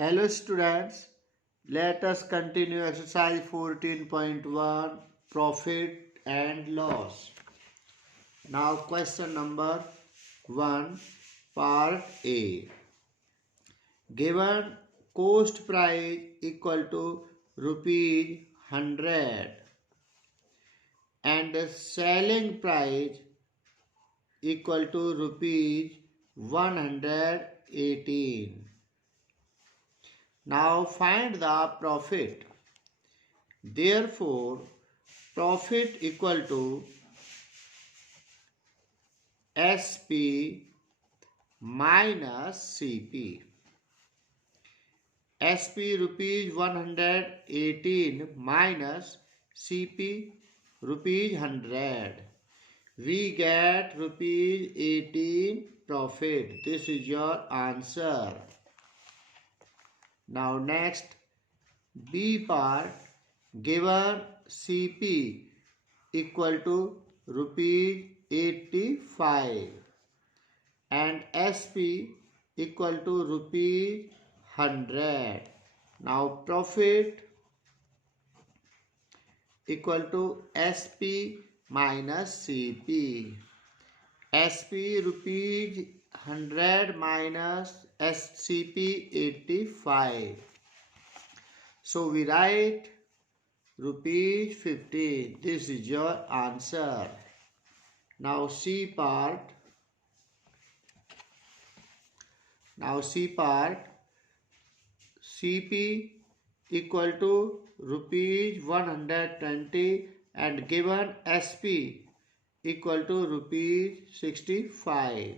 Hello students, let us continue exercise 14.1 profit and loss. Now question number 1 part A. Given cost price equal to rupees 100 and selling price equal to rupees 118. Now find the profit. Therefore, profit equal to SP minus CP. SP rupees 118 minus CP rupees 100. We get rupees 18 profit. This is your answer. Now next B part, given CP equal to rupees 85 and SP equal to rupees 100. Now profit equal to SP minus CP. SP rupees 100 minus CP 85. So we write rupees 15. This is your answer. Now C part. CP equal to rupees 120 and given SP equal to rupees 65.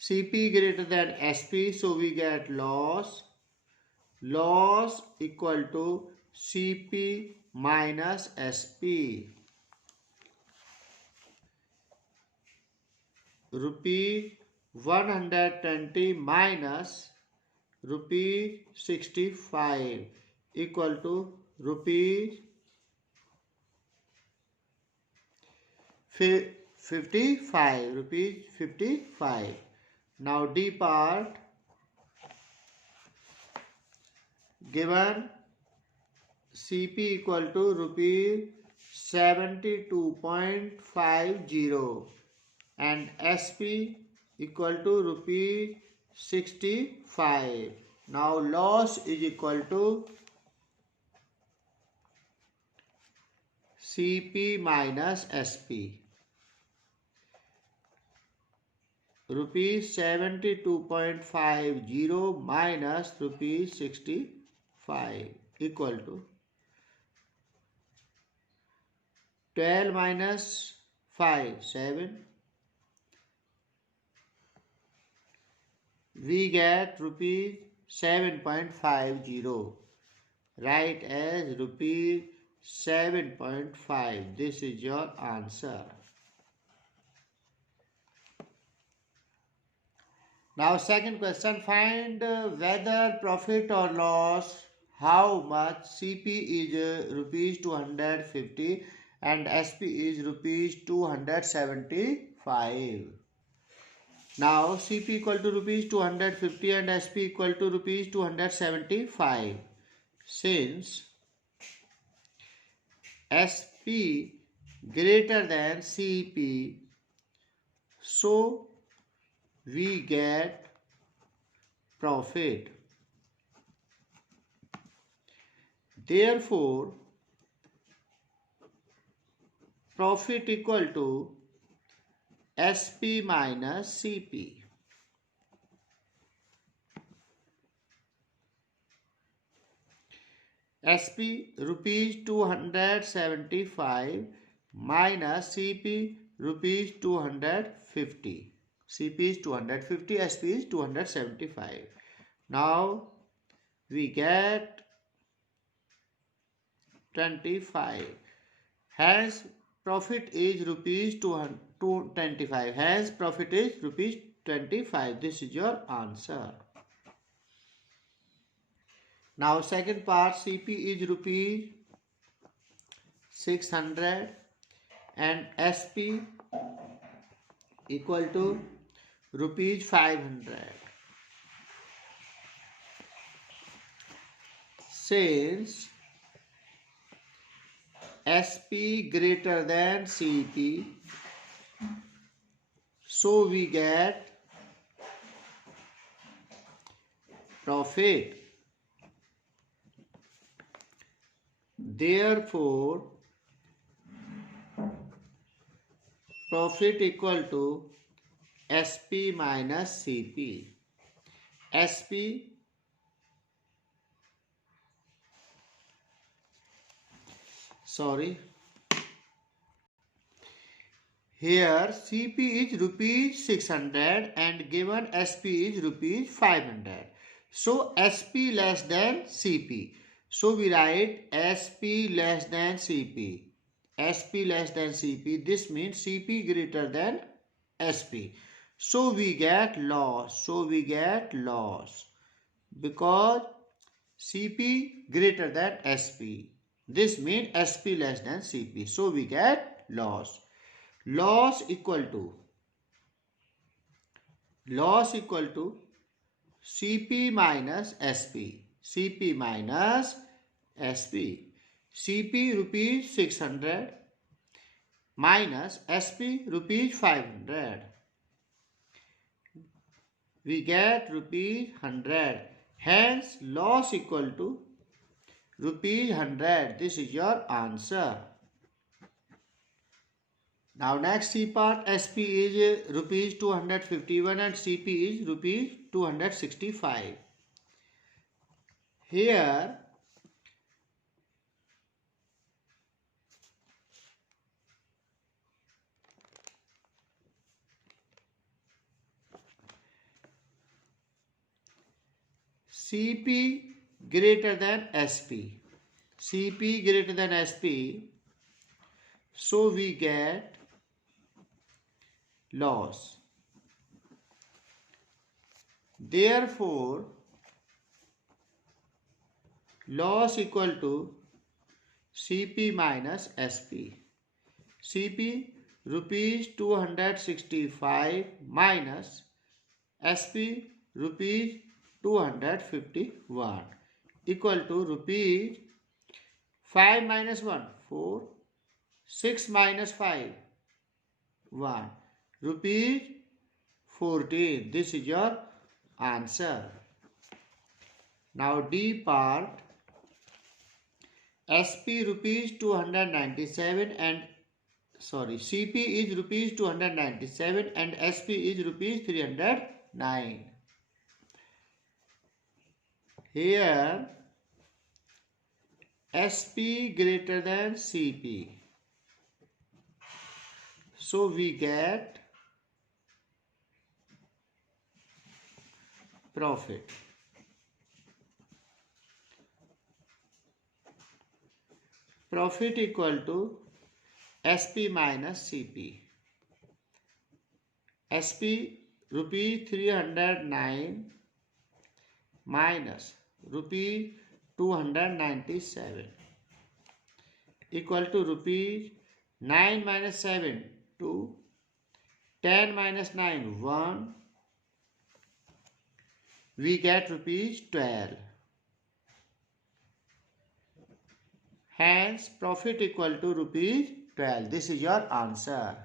CP greater than SP, so we get loss. Loss equal to CP minus SP. Rupees 120 minus rupees 65 equal to rupees 55. Now D part, given CP equal to rupees 72.50 and SP equal to rupees 65. Now loss is equal to CP minus SP. Rupees 72.50 minus rupees 65 equal to 12 minus 5, 7. We get rupees 7.50. Write as rupees 7.5. This is your answer. Now second question, find whether profit or loss, how much CP is rupees 250 and SP is rupees 275. Now CP equal to rupees 250 and SP equal to rupees 275. Since SP greater than CP, so we get profit. Therefore, profit equal to SP minus CP. SP rupees 275 minus CP rupees 250. CP is 250, SP is 275. Now we get 25. Hence profit is rupees 225. Hence profit is rupees 25. This is your answer. Now second part, CP is rupees 600 and SP equal to rupees 500. since SP greater than CP, so we get profit. Therefore, profit equal to SP minus CP. SP here CP is rupees 600 and given SP is rupees 500. So SP less than CP. So we write SP less than CP. SP less than CP. This means CP greater than SP. So we get loss. Because CP greater than SP. This means SP less than CP. So we get loss. Loss equal to CP minus SP. CP minus SP. CP rupees 600 minus SP rupees 500. We get rupees 100. Hence loss equal to rupees 100. This is your answer. Now next C part, SP is rupees 251 and CP is rupees 265. Here CP greater than SP. CP greater than SP. So we get loss. Therefore, loss equal to CP minus SP. CP rupees 265 minus SP rupees 251 equal to rupees 5 minus 1, 4, 6 minus 5, 1, rupees 14. This is your answer. Now D part, SP rupees 297 and CP is rupees 297 and SP is rupees 309. Here SP greater than CP. So we get profit. Profit equal to SP minus CP. SP rupees 309 minus rupees 297 equal to rupees 9 minus 7, 2, 10 minus 9, 1. We get rupees 12. Hence, profit equal to rupees 12. This is your answer.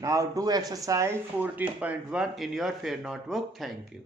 Now do exercise 14.1 in your fair notebook. Thank you.